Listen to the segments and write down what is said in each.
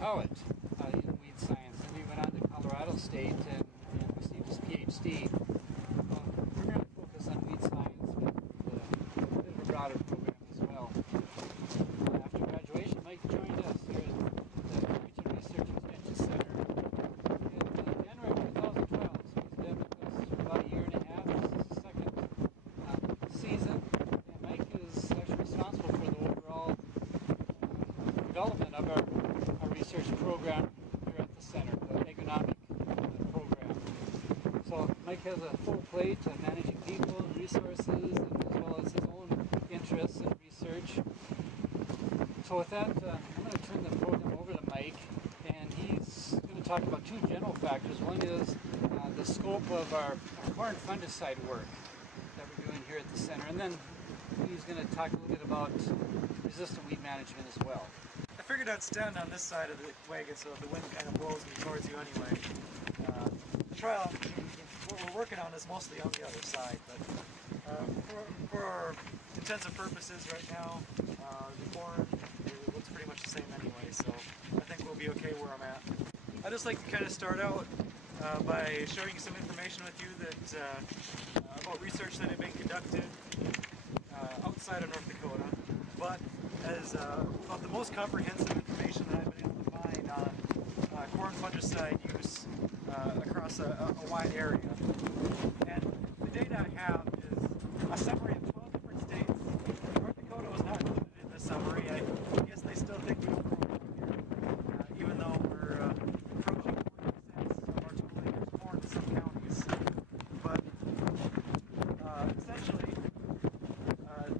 college in weed science, and he went on to Colorado State and received his PhD. We're going to focus on weed science, but a bit of a broader program as well. After graduation, Mike joined us here at the Region Research Extension Center in January 2012. So he's been with us for about a year and a half. This is his second season, and Mike is actually responsible for the overall development of our research program here at the center, the agronomic program. So Mike has a full plate of managing people and resources, and as well as his own interests in research. So with that, I'm going to turn the program over to Mike, and he's going to talk about two general factors. One is the scope of our corn fungicide work that we're doing here at the center, and then he's going to talk a little bit about resistant weed management as well. I figured I'd stand on this side of the wagon so the wind kind of blows me towards you anyway. The trial, what we're working on is mostly on the other side, but for our intensive purposes right now, the corn looks pretty much the same anyway, so I think we'll be okay where I'm at. I'd just like to kind of start out by sharing some information with you that about research that had been conducted outside of North Dakota, but as about the most comprehensive information that I've been able to find on corn fungicide use across a wide area. And the data I have is a summary of 12 different states. North Dakota was not included in this summary. I guess they still think we don't grow corn here, even though we're approaching 40% of our total acres corn in some counties. But essentially,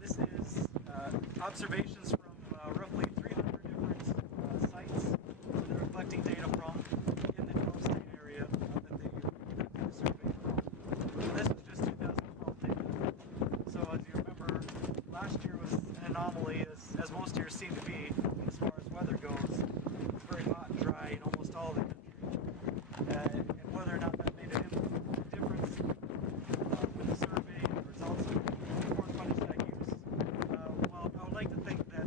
this is observations from roughly 300 different sites that they're collecting data from in the 12-state area that they did a survey from. And this was just 2012 data. So as you remember, last year was an anomaly, as most years seem to be as far as weather goes. It was very hot and dry in almost all the country. And whether or not that made a difference with the survey and the results of corn fungicide use, well, I would like to think that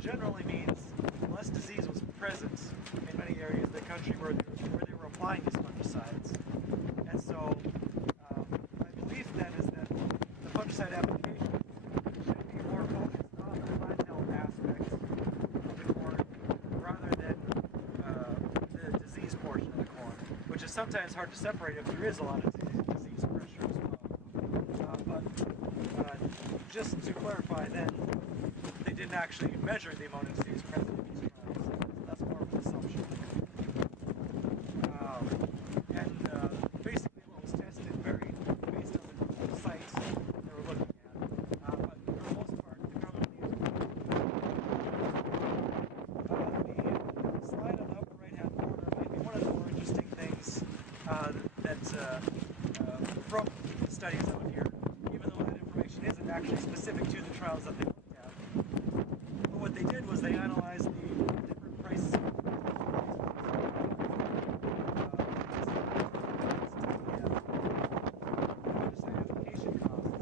generally means less disease was present in many areas of the country where they were applying these fungicides. And so my belief then is that the fungicide application should be more focused on the plant health aspects of the corn rather than the disease portion of the corn, which is sometimes hard to separate if there is a lot of disease pressure as well. But just to clarify then, they didn't actually measure the amount of disease present in these trials. So that's more of an assumption. Basically what was tested varied based on the sites they were looking at. But for the most part, the commonly used the slide on the upper right-hand corner might be one of the more interesting things that from the studies out here, even though that information isn't actually specific to the trials that they looked at. But what they did was they analyzed the different prices of application costs.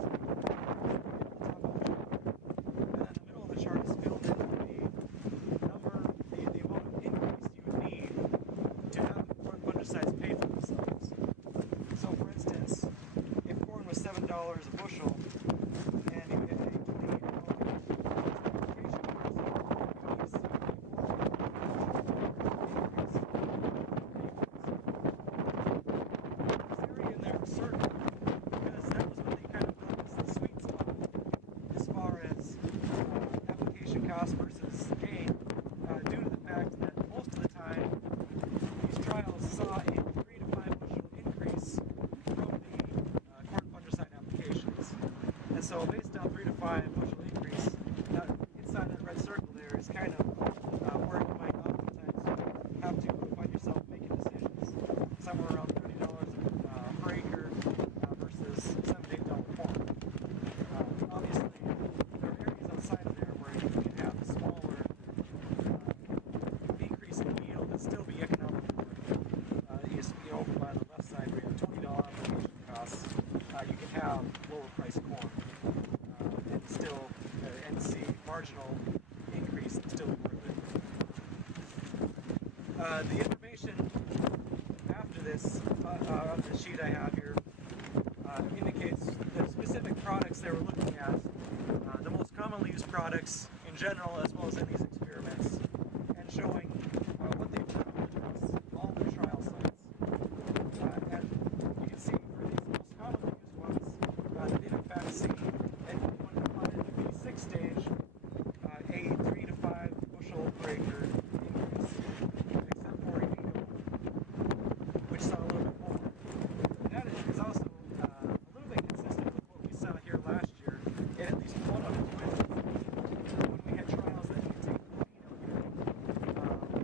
And then the middle of the chart is filled in with the amount of increase you would need to have corn fungicides pay for themselves. So for instance, if corn was $7 a bushel, and you had a 28 application cost, The information after this, on the sheet I have here, indicates the specific products they were looking at, the most commonly used products in general as well as in these experiments, and showing what they found across all their trial sites. And you can see for these most commonly used ones, they did in fact see, and when applied at the V6 stage, a 3 to 5 bushel per acre increase, except for indigo, which saw a little bit more. And that is also a little bit consistent with what we saw here last year, in at least one of the quizzes, when we had trials that contained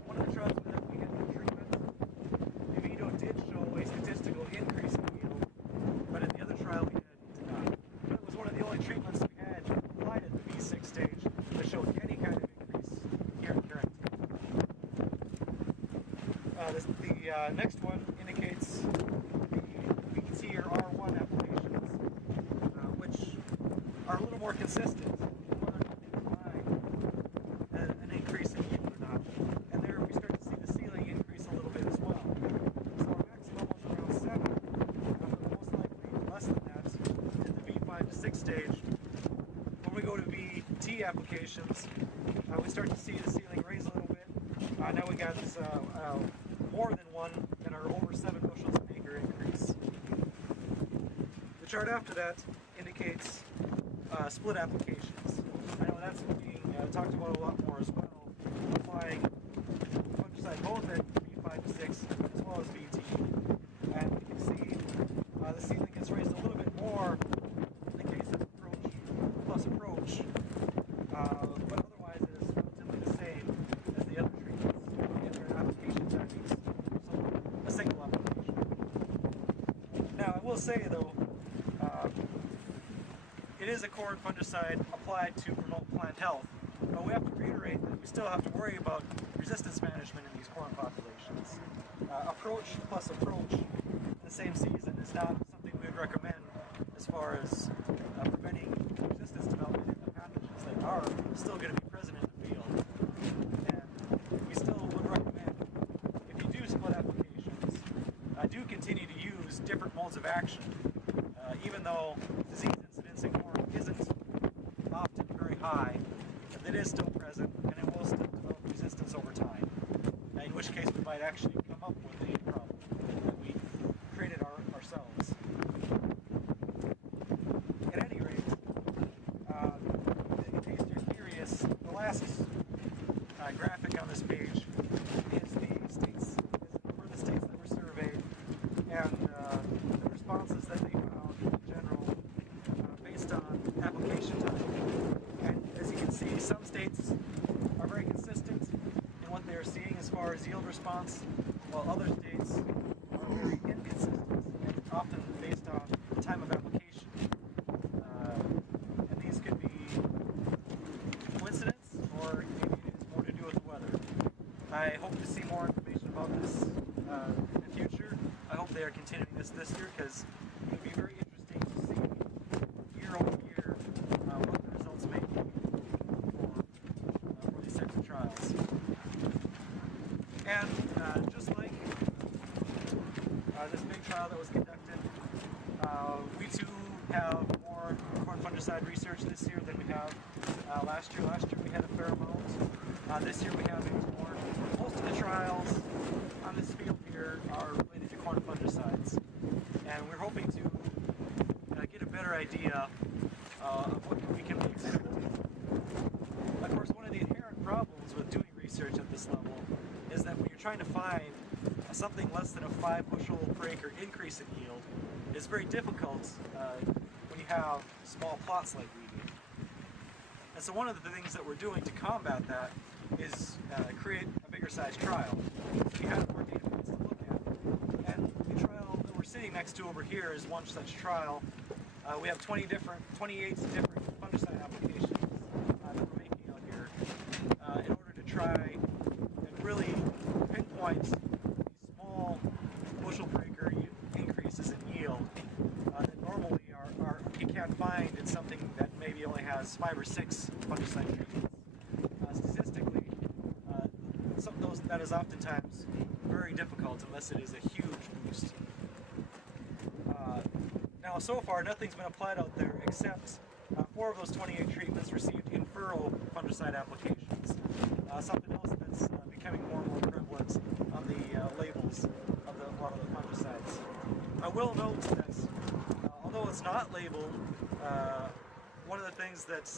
one of the trials that we had no treatment, the veto did show a statistical increase in yield, but in the other trial we did not. But it was one of the only treatments we had applied at the V6 stage that showed any kind of increase here in CREC. The next one indicates the BT or R1 applications, which are a little more consistent in whether or not they provide an increase in yield or not. And there we start to see the ceiling increase a little bit as well. So our maximum was around 7, but most likely less than that in the V5 to 6 stage. When we go to VT applications, we start to see the ceiling raise a little bit. Now we got this more than one that are over 7 bushels an acre increase. The chart after that indicates split applications. I know that's being talked about a lot more as well, applying fungicide both at V5 to 6 as well as VT. And you can see the ceiling gets raised a little bit more in the case of approach plus approach, but otherwise it is relatively the same as the other treatments in their application techniques. So a single application. Now I will say though, it is a corn fungicide applied to promote plant health, but we have to reiterate that we still have to worry about resistance management in these corn populations. Approach plus approach in the same season is not something we would recommend as far as preventing resistance development in the pathogens that are still going to be present in the field. And we still would recommend, if you do split applications, do continue to use different modes of action, even though disease incidence in corn isn't often very high, it is still present and it will still develop resistance over time, in which case we might actually come up with a problem that we created ourselves. At any rate, in case you're curious, the last graphic on this page is the states, for the states that were surveyed and the responses that they found in general based on application time. And as you can see, some states are very consistent in what they're seeing as far as yield response, while other states are very inconsistent and often based on the time of application. And these could be coincidence, or maybe it has more to do with the weather. I hope to see more information about this in the future. I hope they are continuing this year, because it would be very interesting to see year over year what the results may be for these types of trials. And just like this big trial that was conducted, we too have more corn fungicide research this year than we have last year. Last year we had a fair amount. This year we have even more. Most of the trials on this field here are related to corn fungicides, and we're hoping to get a better idea of what we can expect. Of course, one of the inherent problems with doing research at this level is that when you're trying to find something less than a 5 bushel per acre increase in yield, it's very difficult when you have small plots like we do. And so one of the things that we're doing to combat that is create a bigger size trial. So you have more data points to look at. And the trial that we're sitting next to over here is one such trial. We have 28 different fungicide applications that we're making out here in order to try and really pinpoint these small bushel per acre increases in yield that normally you can't find in something that maybe only has 5 or 6 fungicide treatments. Statistically, that is oftentimes result unless it is a huge boost. Now, so far, nothing's been applied out there except 4 of those 28 treatments received in-furrow fungicide applications. Something else that's becoming more and more prevalent on the labels of a lot of the fungicides. I will note that although it's not labeled, one of the things that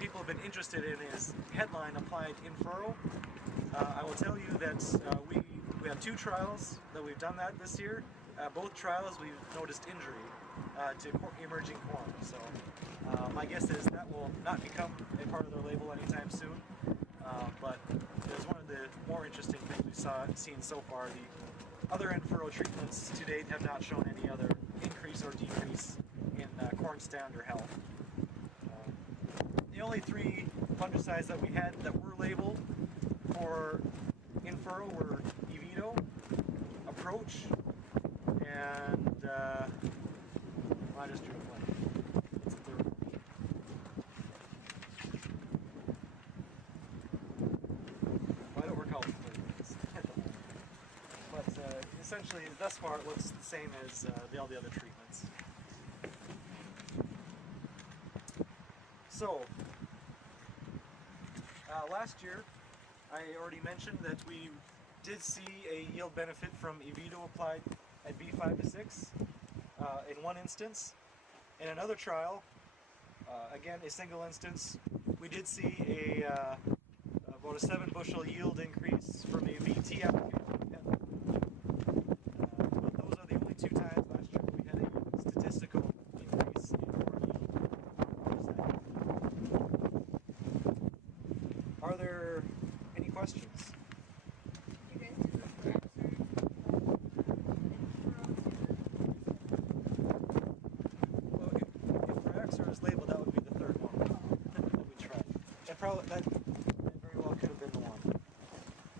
people have been interested in is headline applied in-furrow. I will tell you that we have 2 trials that we've done that this year. Both trials we've noticed injury to emerging corn, so my guess is that will not become a part of their label anytime soon, but it was one of the more interesting things we've seen so far. The other in-furrow treatments to date have not shown any other increase or decrease in corn stand or health. The only 3 fungicides that we had that were labeled for in-furrow were Evito, Approach, and I just drew a blank. It's a 3rd one. Well, I don't recall what the 3rd one is at the moment. But essentially, thus far, it looks the same as all the other treatments. So, last year, I already mentioned that we did see a yield benefit from Evito applied at V5 to 6 in one instance. In another trial, again a single instance, we did see about a 7 bushel yield increase from a VT application. But those are the only 2 times last year we had a statistical increase in corn yield. Are there any questions? Labeled, that would be the 3rd one that we tried. That very well could have been the one.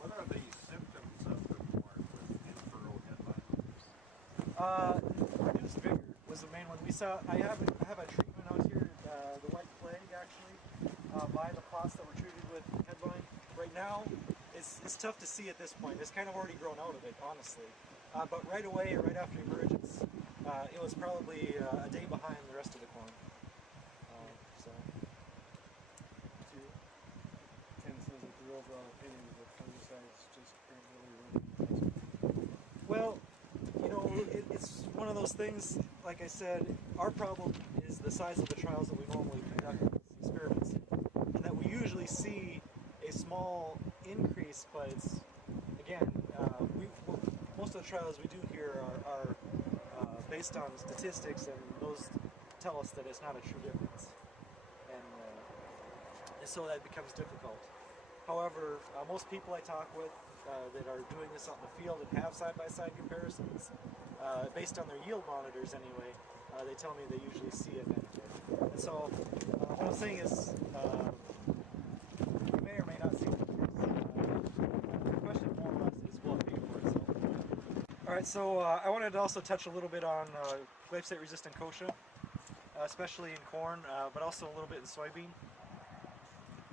What are the symptoms of the corn with in-furrow headline? Reduced vigor was the main one. We saw. I have a treatment out here, the white plague actually, by the plots that were treated with headline. Right now, it's tough to see at this point. It's kind of already grown out of it, honestly. But right away, right after emergence, it was probably a day behind the rest of the corn. Overall opinion that fungicides just aren't really working. Well, you know, it's one of those things, like I said, our problem is the size of the trials that we normally conduct experiments in, and that we usually see a small increase, but it's, again, most of the trials we do here are based on statistics, and those tell us that it's not a true difference, and so that becomes difficult. However, most people I talk with that are doing this out in the field and have side-by-side comparisons, based on their yield monitors anyway, they tell me they usually see a benefit. And so, what I'm saying is, you may or may not see the difference. The question more or less is, will it pay for itself? Alright, so I wanted to also touch a little bit on glyphosate-resistant kochia, especially in corn, but also a little bit in soybean.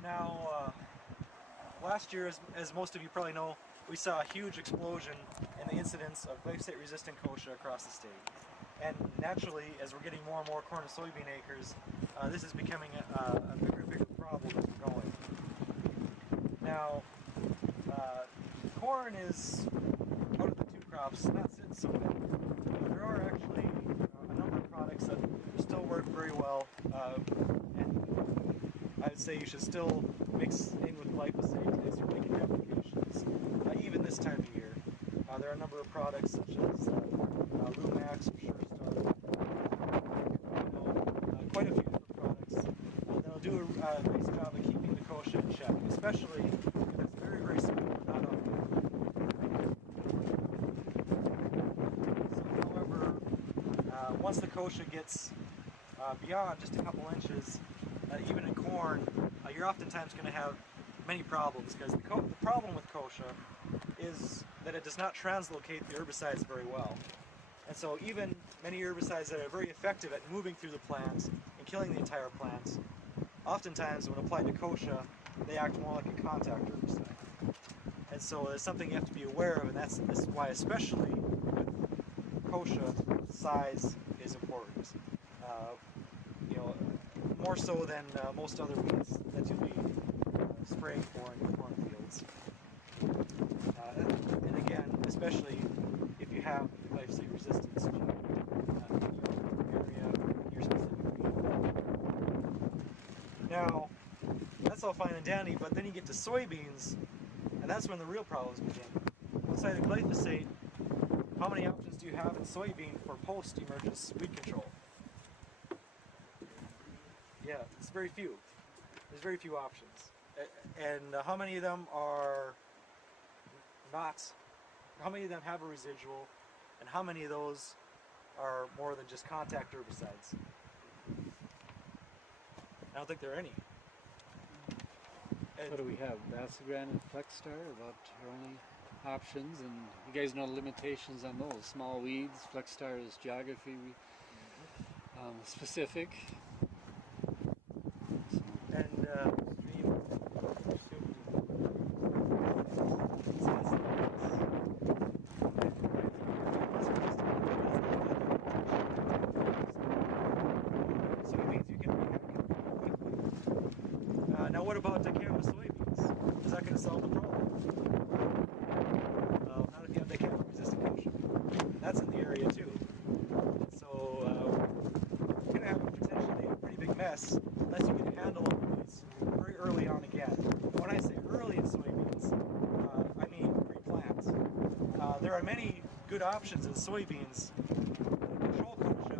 Now, last year, as most of you probably know, we saw a huge explosion in the incidence of glyphosate-resistant kochia across the state. And naturally, as we're getting more and more corn and soybean acres, this is becoming a bigger and bigger problem as we're going. Now, corn is, out of the 2 crops, not sitting so bad. There are actually a number of products that still work very well, and I would say you should still mix in with glyphosate as you're making applications, even this time of year. There are a number of products such as Lumax or SureStar, quite a few different products that'll do a nice job of keeping the kochia in check, especially if it's very, very small, not on So, however, once the kochia gets beyond just a couple inches, even in corn, you're oftentimes going to have many problems, because the problem with kochia is that it does not translocate the herbicides very well. And so even many herbicides that are very effective at moving through the plant and killing the entire plant, oftentimes when applied to kochia, they act more like a contact herbicide. And so it's something you have to be aware of, and this is why, especially with kochia, size is important. You know, more so than most other weeds that you'll be spraying for in your cornfields. And again, especially if you have glyphosate resistance in your area, your specific weed. Now, that's all fine and dandy, but then you get to soybeans, and that's when the real problems begin. Outside of glyphosate, how many options do you have in soybean for post-emergence weed control? Yeah, it's very few. There's very few options. And how many of them are not, how many of them have a residual, and how many of those are more than just contact herbicides? I don't think there are any. What do we have? Vasogran and Flexstar are about our only options, and you guys know the limitations on those. Small weeds, Flexstar is geography specific. And now what about dicamba soybeans? Is that going to solve the problem? Not if you have dicamba resistant kochia. That's in the area too. So you're going to have potentially a pretty big mess unless you get a handle on these very early on again. When I say early in soybeans, I mean pre-plant. There are many good options in soybeans to control kochia,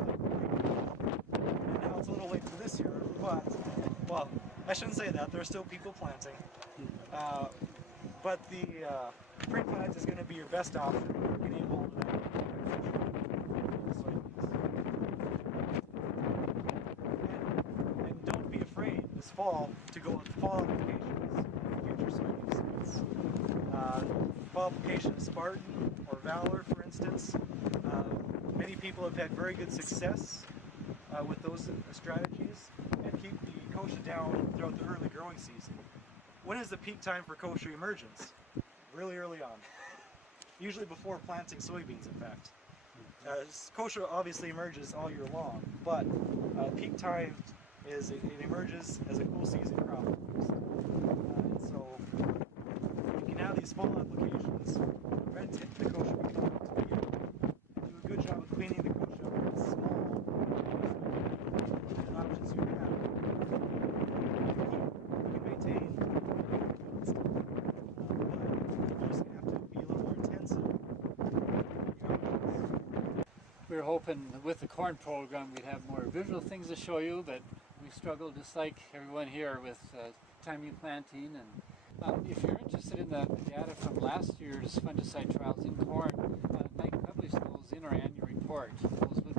and now it's a little late for this year, but, well, I shouldn't say that. There are still people planting. But the pre-plant is going to be your best option for getting hold of that. And don't be afraid this fall to go with fall applications for future soybean seeds. Fall application of Spartan or Valor, for instance. Many people have had very good success with those strategies and keep the kochia down throughout the early growing season. When is the peak time for kochia emergence? Really early on. Usually before planting soybeans, in fact. Kochia obviously emerges all year long, but peak time is it emerges as a cool season crop. And so you can have these fall applications, prevent the kochia becoming to begin with, and do a good job of cleaning the kochia with small options you have. We were hoping with the corn program we'd have more visual things to show you, but we struggle just like everyone here with timing planting. And if you're interested in the data from last year's fungicide trials in corn, Mike published those in our annual report. Those would